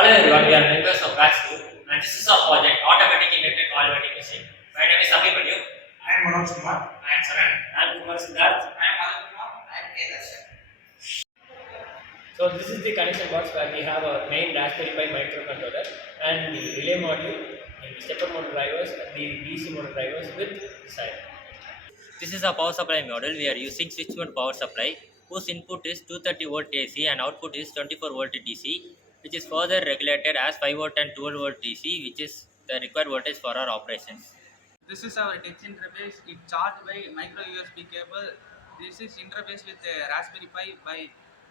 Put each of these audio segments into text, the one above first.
Hello everyone, we are members of batch 2 and this is our project Automatic Inductor Coil Wetting Machine. My name is Abhimanyu. I am Manoj Kumar. I am Saran. I am Kumar Siddharth. I am Madhu Kumar. I am Kedash. So this is the connection box where we have our main Raspberry Pi microcontroller and the relay module and the stepper motor drivers and the DC motor drivers with side. This is a power supply model. We are using switch mode power supply whose input is 230 volt AC and output is 24 volt DC, which is further regulated as 5 volt and 12 volt DC, which is the required voltage for our operations. This is our text interface. It charged by micro USB cable. This is interface with a Raspberry Pi by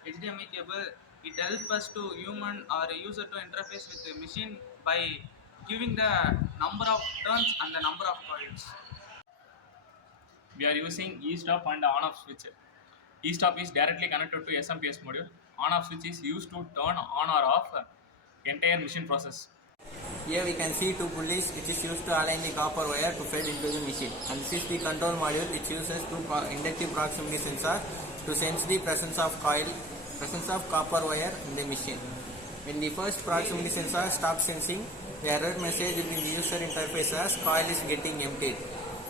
HDMI cable. It helps us to human or user to interface with the machine by giving the number of turns and the number of coils. We are using e-stop and on-off switch. E-stop is directly connected to SMPS module. On-off switch is used to turn on or off entire machine process. Here we can see two pulleys which is used to align the copper wire to feed into the machine, and this is the control module which uses two inductive proximity sensor to sense the presence of copper wire in the machine. When the first proximity sensor stops sensing, the error message in the user interface as coil is getting emptied,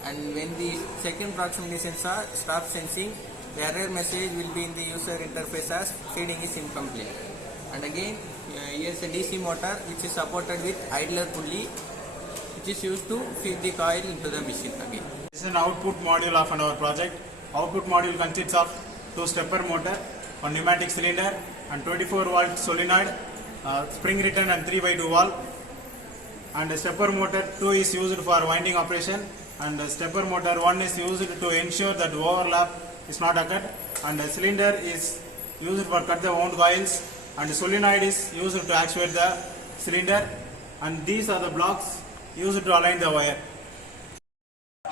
and when the second proximity sensor stops sensing, the error message will be in the user interface as feeding is incomplete. And again, here is a DC motor which is supported with idler pulley which is used to feed the coil into the machine again. This is an output module of our project. Output module consists of two stepper motor, one pneumatic cylinder and 24 volt solenoid, spring return and 3x2 valve. And the stepper motor 2 is used for winding operation, and the stepper motor 1 is used to ensure that overlap is not occurred, and the cylinder is used for cut the wound coils, and the solenoid is used to actuate the cylinder, and these are the blocks used to align the wire.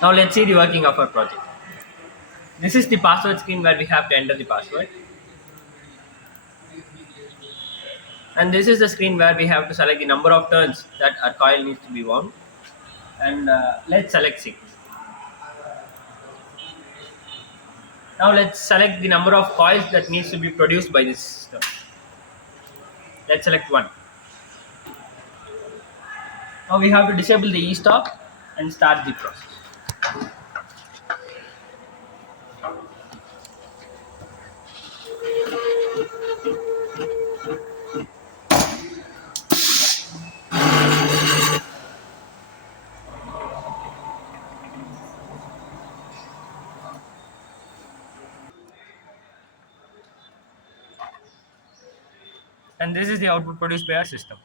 Now let's see the working of our project. This is the password screen where we have to enter the password. And this is the screen where we have to select the number of turns that our coil needs to be wound. And let's select 6. Now let's select the number of coils that needs to be produced by this system. Let's select 1. Now we have to disable the e-stop and start the process. And this is the output produced by our system.